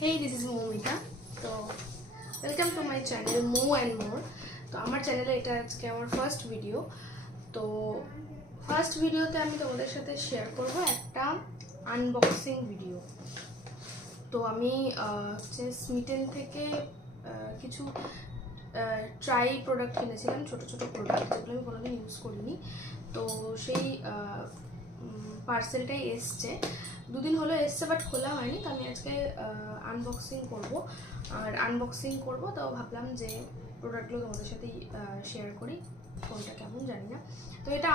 Hey, this is Momita. তো welcome to my channel মো and more. তো আমার চ্যানেলে এটা আজকে আমার ফার্স্ট ভিডিও। তো ফার্স্ট ভিডিওতে আমি তোমাদের সাথে শেয়ার করব একটা আনবক্সিং ভিডিও। তো আমি হচ্ছে স্মিটেন থেকে কিছু ট্রাই প্রোডাক্ট কিনেছিলাম, ছোটো ছোটো প্রোডাক্ট যেগুলো আমি কোনোদিন ইউজ করিনি। তো সেই পার্সেলটাই এসছে, দুদিন হলো এসছে, বাট খোলা হয়নি। তো আমি আজকে আনবক্সিং করব, আর আনবক্সিং করব তো ভাবলাম যে প্রোডাক্টগুলো তোমাদের সাথেই শেয়ার করি, কোনটা কেমন জানি না। তো এটা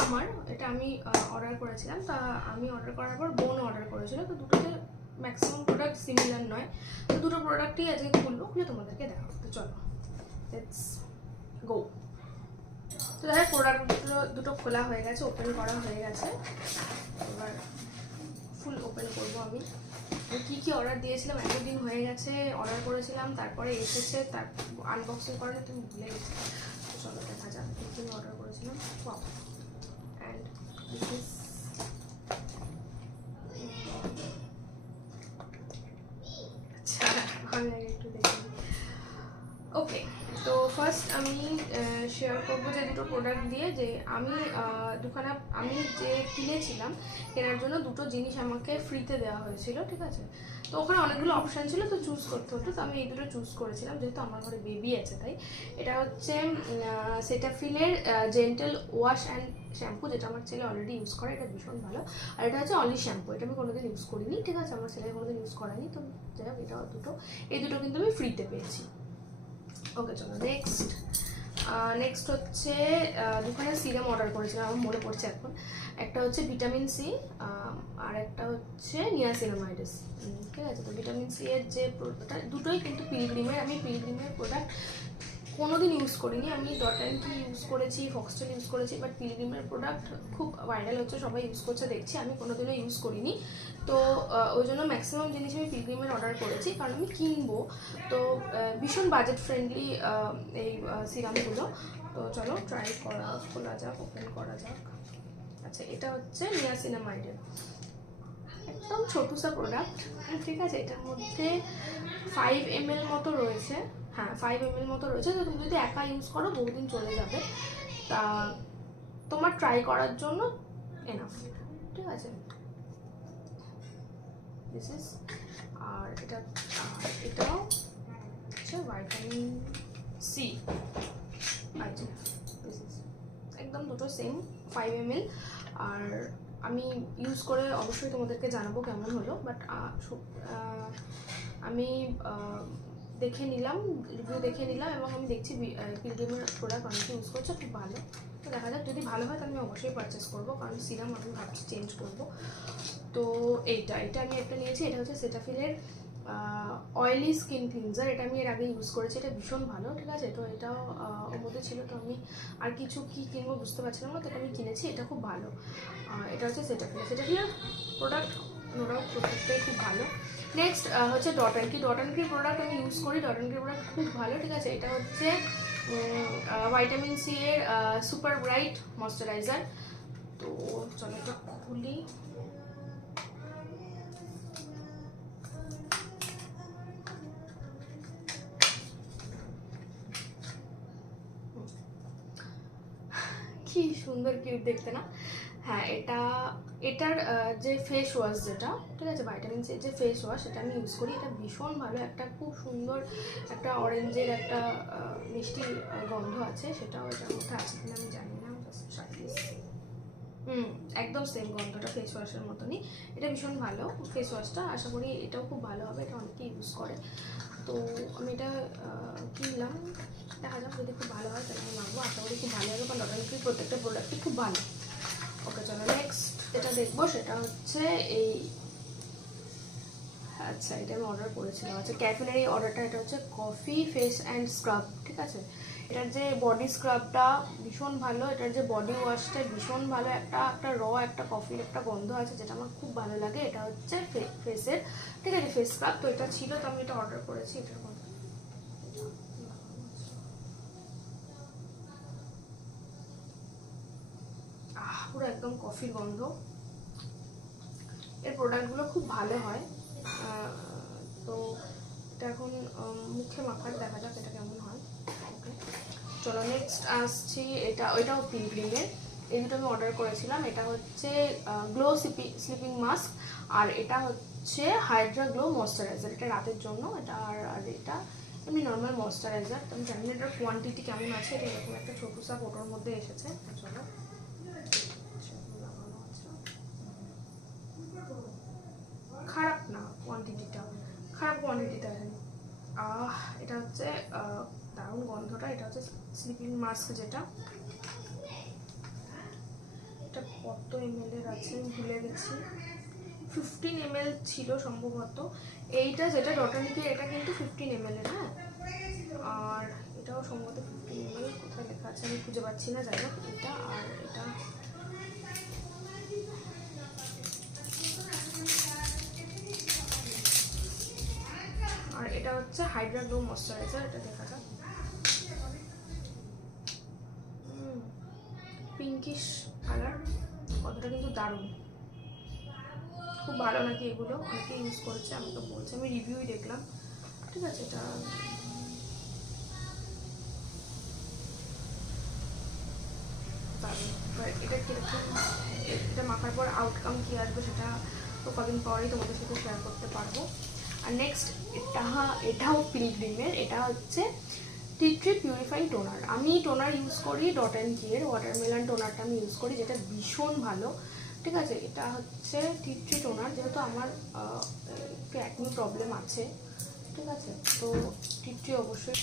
আমি অর্ডার করেছিলাম। তা আমি অর্ডার করার পর বোন অর্ডার করেছিল। তো দুটোতে ম্যাক্সিমাম প্রোডাক্ট সিমিলার নয়, তো দুটো প্রোডাক্টই আজকে খুলে তোমাদেরকে দেখাবো। তো চলো, লেটস গো। তো যাই প্রোডাক্টগুলো দুটো খোলা হয়ে গেছে, ওপেন করা হয়ে গেছে। এবার ফুল ওপেন করবো। আমি কী কী অর্ডার দিয়েছিলাম, এতদিন হয়ে গেছে, অর্ডার করেছিলাম, তারপরে এসেছে, তার আনবক্সিং করার তুমি ভুলে গেছি। তো চলো দেখা যাক কী কী অর্ডার করেছিলাম। অ্যান্ড দিস ইজ আচ্ছা, ভালো লাগে একটু দেখি। ওকে, তো ফার্স্ট আমি শেয়ার করবো যে দুটো প্রোডাক্ট দিয়ে, যে আমি আমি যে কিনেছিলাম, কেনার জন্য দুটো জিনিস আমাকে ফ্রিতে দেওয়া হয়েছিল, ঠিক আছে। তো ওখানে অনেকগুলো অপশান ছিল, তো চুজ করতে হতো। তো আমি এই দুটো চুজ করেছিলাম, যেহেতু আমার ঘরে বেবি আছে তাই। এটা হচ্ছে সেটাফিলের জেন্টাল ওয়াশ অ্যান্ড শ্যাম্পু, যেটা আমার ছেলে অলরেডি ইউজ করে, এটা ভীষণ ভালো। আর এটা হচ্ছে অনলি শ্যাম্পু, এটা আমি কোনোদিন ইউজ করিনি, ঠিক আছে, আমার ছেলে কোনোদিন ইউজ করেনি। তো যাই হোক, এটা এই দুটো কিন্তু আমি ফ্রিতে পেয়েছি। ওকে চলো নেক্সট হচ্ছে দুখানে সিরাম অর্ডার করেছিলাম, আমার মনে পড়ছে এখন। একটা হচ্ছে ভিটামিন সি, আর একটা হচ্ছে নিয়াসিনামাইডস, ঠিক আছে। তো ভিটামিন সি এর যে দুটোই কিন্তু পিলগ্রিমের। আমি পিলগ্রিমের প্রোডাক্ট কোনোদিন ইউজ করিনি। আমি ডট অ্যান্ড কি ইউজ করেছি, ফক্সটেল ইউজ করেছি, বাট পিলগ্রিমের প্রোডাক্ট খুব ভাইরাল হচ্ছে, সবাই ইউজ করছে দেখছি, আমি কোনোদিনও ইউজ করিনি। তো ওই জন্য ম্যাক্সিমাম জিনিস আমি পিলগ্রিমের অর্ডার করেছি, কারণ আমি কিনবো। তো ভীষণ বাজেট ফ্রেন্ডলি এই সিরামগুলো। তো চলো খোলা যাক, ওপেন করা যাক। আচ্ছা, এটা হচ্ছে নিয়াসিনামাইডের একদম ছোটসা প্রোডাক্ট, ঠিক আছে। এটার মধ্যে 5 ml মতো রয়েছে, হ্যাঁ 5 ml মতো রয়েছে। তো তুমি যদি একা ইউজ করো বহুদিন চলে যাবে, তা তোমার ট্রাই করার জন্য এনাফ, ঠিক আছে। দিস ইজ, আর এটাও হচ্ছে ভাইটামিন সি। আচ্ছা, দিস ইজ একদম দুটো সেম 5 ml। আর আমি ইউজ করে অবশ্যই তোমাদেরকে জানাবো কেমন হলো, বাট আমি দেখে নিলাম, রিভিউ দেখে নিলাম, এবং আমি দেখছি পিলগ্রিমের প্রোডাক্ট অনেকে ইউজ করছে, খুব ভালো। তো দেখা যাক, যদি ভালো হয় তাহলে আমি অবশ্যই পারচেস করবো, কারণ সিরাম আমি ভাবছি চেঞ্জ করবো। তো এটা আমি একটা নিয়েছি, এটা হচ্ছে সেটাফিলের অয়েলি স্কিন ক্লিনজার। এটা আমি এর আগে ইউজ করেছি, এটা ভীষণ ভালো, ঠিক আছে। তো এটাও ওর মধ্যে ছিল, তো আমি আর কিছু কী কিনবো বুঝতে পারছিলাম না, তো এটা আমি কিনেছি, এটা খুব ভালো। এটা হচ্ছে সেটাফিলের প্রোডাক্ট, নো ডাউট প্রত্যেকটাই খুব ভালো। নেক্সট হচ্ছে ডট অ্যান্ড কি প্রোডাক্ট আমি ইউজ করি, ডট অ্যান্ড কি প্রোডাক্ট খুব ভালো, ঠিক আছে। এটা হচ্ছে ভাইটামিন সি এর সুপার ব্রাইট ময়শ্চারাইজার। তো চলো এটা খুলি। কি সুন্দর কিউট দেখতে না? হ্যাঁ, এটার যে ফেস ওয়াশ, যেটা ঠিক আছে, ভাইটামিন সি যে ফেস ওয়াশ, এটা আমি ইউজ করি। এটা ভীষণ ভালো, একটা খুব সুন্দর একটা অরেঞ্জের একটা মিষ্টি গন্ধ আছে, সেটাও এটার মধ্যে আছে কিনা আমি জানি না। একদম সেম গন্ধটা ফেস ওয়াশের মতনই। এটা ভীষণ ভালো ফেস ওয়াশটা, আশা করি এটাও খুব ভালো হবে, এটা অনেকে ইউজ করে। তো আমি এটা কিনলাম, দেখা যাক, যদি খুব ভালো হয় তাহলে আমি মাখবো, আশা করি খুব ভালো হবে, কারণ ডট প্রত্যেকটা প্রোডাক্টই খুব ভালো। ওকে চলো নেক্সট যেটা দেখবো সেটা হচ্ছে এই, আচ্ছা এটা আমি অর্ডার করেছিলাম। আচ্ছা, ক্যাফিনের এই অর্ডারটা, এটা হচ্ছে কফি ফেস অ্যান্ড স্ক্রাব, ঠিক আছে। এটার যে বডি স্ক্রাবটা ভীষণ ভালো, এটার যে বডি ওয়াশটা ভীষণ ভালো, একটা একটা কফির একটা গন্ধ আছে, যেটা আমার খুব ভালো লাগে। এটা হচ্ছে ফেসের, ঠিক আছে, ফেস স্ক্রাব। তো এটা ছিল, তো আমি এটা অর্ডার করেছি। এটার মধ্যে পুরো একদম কফির গন্ধ। এর প্রোডাক্টগুলো খুব ভালো হয়। তো এটা এখন মুখে মাখার, দেখা যাক এটা কেমন হয়। ওকে, চলো নেক্সট আসছি। ওইটাও পিলগ্রিমের, এই দুটো আমি অর্ডার করেছিলাম। এটা হচ্ছে গ্লো স্লিপিং মাস্ক, আর এটা হচ্ছে হাইড্রা গ্লো ময়শ্চারাইজার। এটা রাতের জন্য, এটা আর এটা এমনি নর্মাল ময়শ্চারাইজার। তো আমি জানি না এটার কোয়ান্টিটি কেমন আছে। এটা এরকম একটা ছোটো সা ফটোর মধ্যে এসেছে। চলো, খারাপ না কোয়ান্টিটিটা, খারাপ কোয়ান্টিটিটা। এটা হচ্ছে দারুণ গন্ধটা। এটা হচ্ছে স্লিপিং মাস্ক, যেটা এটা কত ml এর আছে ভুলে গেছি, 15 ml ছিল সম্ভবত। এইটা যেটা ডটানিকে, এটা কিন্তু 15 ml এর। হ্যাঁ, আর এটাও সম্ভবত 15 ml, কোথায় লেখা আছে আমি খুঁজে পাচ্ছি না। যাই হোক, এটা আর এটা আর এটা হচ্ছে হাইড্রা গ্লো ময়শ্চারাইজার। এটা দেখা যাক, পিঙ্কিশ কালার, কতটা কিন্তু দারুণ, খুব ভালো নাকি এগুলো, অনেকে ইউজ করছে, আমি তো বলছি, আমি রিভিউই দেখলাম। ঠিক আছে, এটা দারুণ। এটা কিরকম, এটা মাখার পর আউটকাম কী আসবে সেটা তো কদিন পরেই তোমাদের সাথে শেয়ার করতে পারবো। আর নেক্সট এটাও পিলগ্রিমের, এটা হচ্ছে টি ট্রি পিউরিফাইং টোনার। আমি টোনার ইউজ করি ডট অ্যান্ড কি এর ওয়াটারমেলন টোনারটা আমি ইউজ করি, যেটা ভীষণ ভালো। ঠিক আছে, এটা হচ্ছে টি ট্রি টোনার, যেহেতু আমার একটু অ্যাকনি প্রবলেম আছে। ঠিক আছে, তো টি ট্রি অবশ্যই।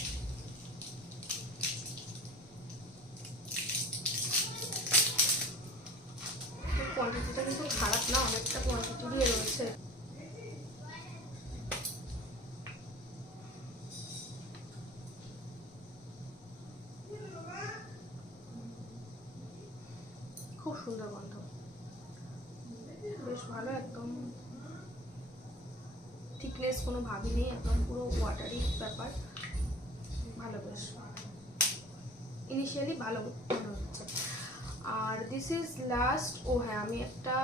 কোয়ান্টিটিটা কিন্তু খারাপ না, অনেকটা কোয়ান্টিটি দিয়ে রয়েছে। খুব সুন্দর গন্ধ, বেশ ভালো, একদম থিকনেস কোনো ভাবই নেই, একদম পুরো ওয়াটারি ব্যাপার, ভালো, বেশ ইনিশিয়ালি ভালো মনে হচ্ছে। আর দিস ইজ লাস্ট, ও হ্যাঁ, আমি একটা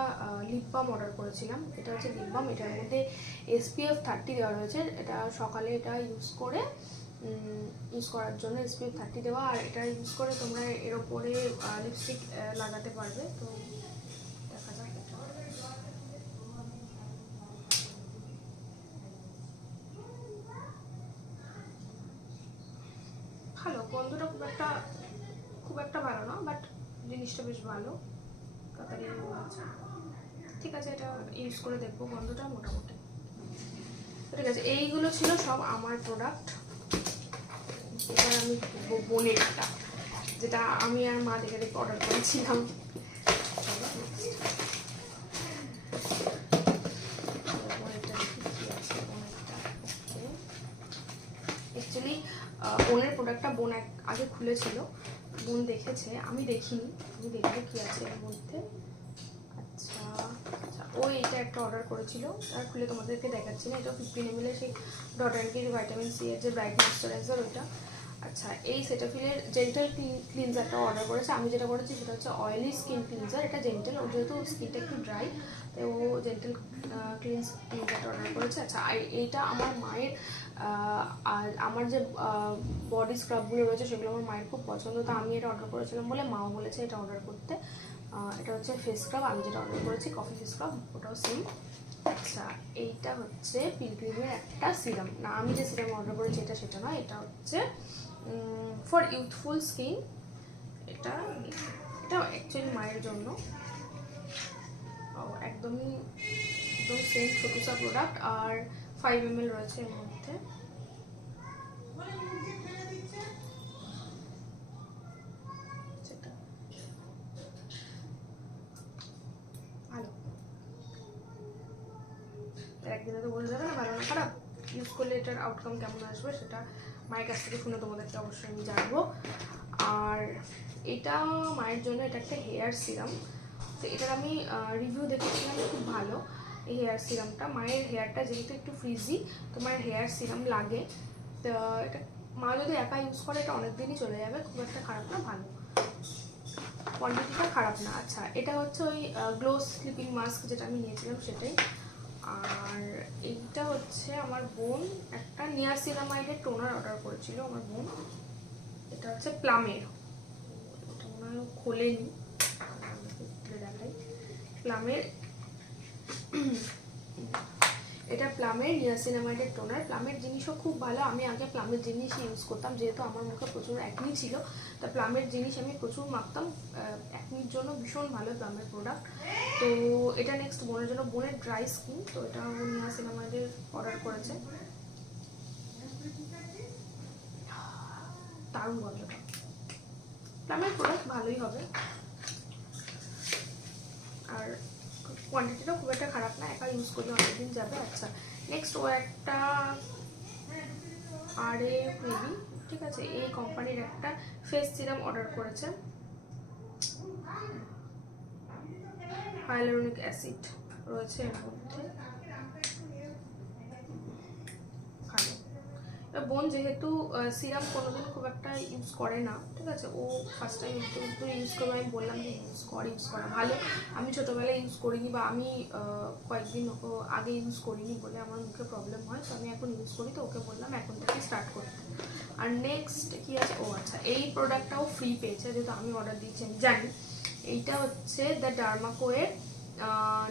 লিপ বাম অর্ডার করেছিলাম। এটা হচ্ছে লিপ বাম, এটার মধ্যে SPF 30 দেওয়া রয়েছে। এটা সকালে এটা ইউজ করার জন্য SPF 30 দেওয়া, আর এটা ইউজ করে তোমরা এর ওপরে লিপস্টিক লাগাতে পারবে। তো দেখা যাক, ভালো গন্ধটা, খুব একটা ভালো না, বাট জিনিসটা বেশ ভালো, তাড়াতাড়ি আছে। ঠিক আছে, এটা ইউজ করে দেখবো, গন্ধটা মোটামুটি ঠিক আছে। এইগুলো ছিল সব আমার প্রোডাক্ট। এবার আমি বোনেরটা, যেটা আমি আর মা দেখে দেখে অর্ডার করেছিলাম। অ্যাকচুয়ালি বোনের প্রোডাক্টটা বোন আগে খুলেছিল, বোন দেখেছে, আমি দেখিনি। আমি দেখবো কি আছে এর মধ্যে। আচ্ছা, ও এইটা একটা অর্ডার করেছিল, তার খুলে তোমাদেরকে দেখাচ্ছি না। এটা 15 ml সেই ডট অ্যান্ড কির ভিটামিন সি এর যে ব্রাইট ময়শ্চারাইজার, ওইটা। আচ্ছা, এই সেটাফিলের জেন্টাল ক্লিনজারটা অর্ডার করেছে। আমি যেটা করেছি সেটা হচ্ছে অয়েলি স্কিন ক্লিনজার। এটা জেন্টাল, ওর যেহেতু স্কিনটা একটু ড্রাই, তাই ও জেন্টাল ক্লিনজারটা অর্ডার করেছে। আচ্ছা, এইটা আমার মায়ের, আর আমার যে বডি স্ক্রাবগুলো রয়েছে সেগুলো আমার মায়ের খুব পছন্দ, তো আমি এটা অর্ডার করেছিলাম বলে মাও বলেছে এটা অর্ডার করতে। এটা হচ্ছে ফেস স্ক্রাব, আমি যেটা অর্ডার করেছি কফি ফেস স্ক্রাব, ওটাও সেম। আচ্ছা, এইটা হচ্ছে পিলগ্রিমের একটা সিরাম, না আমি যে সিরাম অর্ডার করেছি এটা সেটা নয়, এটা হচ্ছে ফর ইউথফুল স্কিন। এটা অ্যাকচুয়ালি মায়ের জন্য, একদম সেম ছোটোসা প্রোডাক্ট, আর 5 ml রয়েছে এর মধ্যে। ভালো, একদিনে তো বোঝা যাবে না ভালো না খারাপ, ইউজ করলে এটার আউটকাম কেমন আসবে সেটা মায়ের কাছ থেকে শুনে তোমাদেরকে অবশ্যই আমি জানবো। আর এটা মায়ের জন্য, এটা একটা হেয়ার সিরাম। তো এটার আমি রিভিউ দেখেছিলাম, খুব ভালো এই হেয়ার সিরামটা। মায়ের হেয়ারটা যেহেতু একটু ফ্রিজি, তো মায়ের হেয়ার সিরাম লাগে। তো এটা মা যদি একা ইউজ করে এটা অনেক দিনই চলে যাবে, খুব একটা খারাপ না, ভালো, কোয়ান্টিটিটা খারাপ না। আচ্ছা, এটা হচ্ছে ওই গ্লো স্লিপিং মাস্ক যেটা আমি নিয়েছিলাম সেটাই। আর এইটা হচ্ছে আমার বোন একটা নিয়াসিনামাইডের টোনার অর্ডার করেছিল আমার বোন। এটা হচ্ছে প্লামের, এটা মনে হয় খোলেনি, দেখাই। প্লামের, এটা প্লামের নিয়াসিনামাইডের টোনার। প্লামের জিনিসও খুব ভালো, আমি আগে প্লামের জিনিস ইউজ করতাম, যেহেতু আমার মুখে প্রচুর অ্যাকনি ছিল, তা প্লামের জিনিস আমি প্রচুর মাখতাম। অ্যাকনির জন্য ভীষণ ভালো প্লামের প্রোডাক্ট। তো এটা নেক্সট বোনের জন্য, বোনের ড্রাই স্কিন, তো এটা নিয়াসিনামাইডের অর্ডার করেছে। দারুণ গন্ধটা, প্লামের প্রোডাক্ট ভালোই হবে, আর কোয়ান্টিটিটাও খুব একটা খারাপ না, একা ইউজ করলে অনেকদিন যাবে। আচ্ছা নেক্সট ও একটা আরে মেবি, ঠিক আছে, এই কোম্পানির একটা ফেস সিরাম অর্ডার করেছে, হাইয়ালুরোনিক অ্যাসিড রয়েছে এর মধ্যে। বোন যেহেতু সিরাম কোনোদিন খুব একটা ইউজ করে না, ঠিক আছে, ও ফার্স্ট টাইম একটু ইউজ করবে, আমি বললাম যে ইউজ করা ভালো। আমি ছোটোবেলায় ইউজ করিনি, বা আমি কয়েকদিন আগে ইউজ করিনি বলে আমার মুখে প্রবলেম হয়, তো আমি এখন ইউজ করি, তো ওকে বললাম এখন থেকে স্টার্ট করতে। আর নেক্সট কি আছে, ও আচ্ছা এই প্রোডাক্টটাও ফ্রি পেয়েছে, যেহেতু আমি অর্ডার দিয়েছি আমি জানি। এইটা হচ্ছে দ্য ডার্মাকোয়ের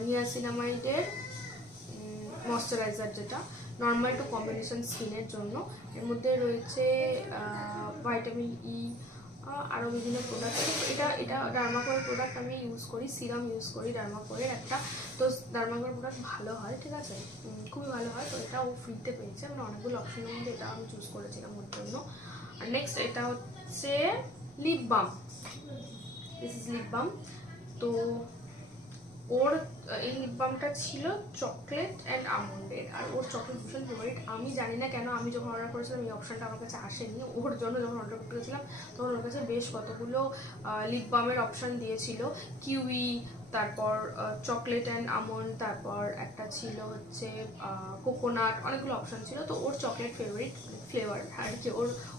নিয়াসিনামাইডের ময়শ্চারাইজার, যেটা নর্মাল টু কম্বিনেশন স্কিনের জন্য। এর মধ্যে রয়েছে ভাইটামিন ই, আরও বিভিন্ন প্রোডাক্ট। এটা ডার্মাকোয়ের প্রোডাক্ট আমি ইউজ করি, সিরাম ইউজ করি ডার্মাকোয়ের একটা, তো ডার্মাকোয়ের প্রোডাক্ট ভালো হয়, ঠিক আছে, খুবই ভালো হয়। তো এটা ও ফ্রিতে পেয়েছে, মানে অনেকগুলো অপশনের মধ্যে এটা আমি চুজ করেছিলাম ওর জন্য। আর নেক্সট এটা হচ্ছে lip balm, this is lip balm. তো ওর এই লিপ বামটা ছিল চকলেট অ্যান্ড আমন্ডের, আর ওর চকলেট ভীষণ ফেভারিট। আমি জানি না কেন আমি যখন অর্ডার করেছিলাম এই অপশানটা আমার কাছে আসেনি, ওর জন্য যখন অর্ডার করতে গেছিলাম তখন ওর কাছে বেশ কতগুলো লিপ বামের অপশান দিয়েছিল, কিউই, তারপর চকলেট অ্যান্ড আমন্ড, তারপর একটা ছিল হচ্ছে কোকোনাট, অনেকগুলো অপশান ছিল। তো ওর চকলেট ফেভারিট ফ্লেভার আর কি,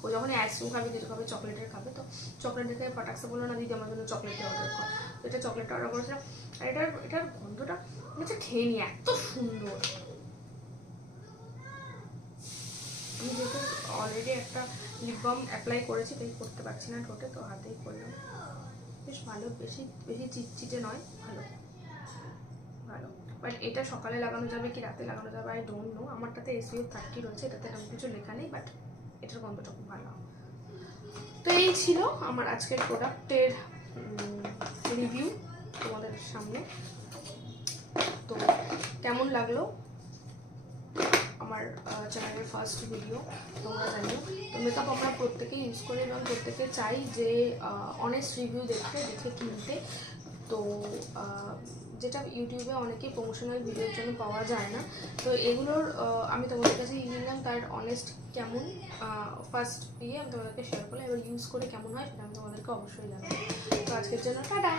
ও যখন আইসক্রিম খাবে কিছু খাবে চকলেটের খাবে, তো চকলেট দেখে ফাটাক্সে বললো না দিদি আমার জন্য চকলেটটা অর্ডার কর, তো এটা চকলেটটা অর্ডার করেছিলাম। আর এটার গন্ধটা হচ্ছে খেয়ে নিয়ে এত সুন্দর। আমি যেহেতু অলরেডি একটা লিপ বাম অ্যাপ্লাই করেছি, তাই করতে পারছি না ঠোঁটে, তো হাতেই করলাম। বেশ ভালো, বেশি বেশি চিটচিটে নয়, ভালো ভালো। বাট এটা সকালে লাগানো যাবে কি রাতে লাগানো যাবে আই ডোন্ট নো। আমারটাতে SPF 30 রয়েছে, এটাতে এরকম কিছু লেখা নেই, বাট এটার গন্ধটা খুব ভালো। তো এই ছিল আমার আজকের প্রোডাক্টের রিভিউ তোমাদের সামনে। তো কেমন লাগলো আমার চ্যানেলের ফার্স্ট ভিডিও তোমরা জানিও। তো মেকআপ আমরা প্রত্যেকেই ইউজ করি এবং প্রত্যেকে চাই যে অনেস্ট রিভিউ দেখে কিনতে। তো যেটা ইউটিউবে অনেকেই প্রমোশনাল ভিডিওর জন্য পাওয়া যায় না, তো এগুলোর আমি তোমাদের কাছে নিলাম, তার অনেস্ট কেমন ফার্স্ট দিয়ে আমি তোমাদেরকে শেয়ার করলাম, এবার ইউজ করে কেমন হয় সেটা আমি তোমাদেরকে অবশ্যই জানাবো। তো আজকের জন্য টাটা।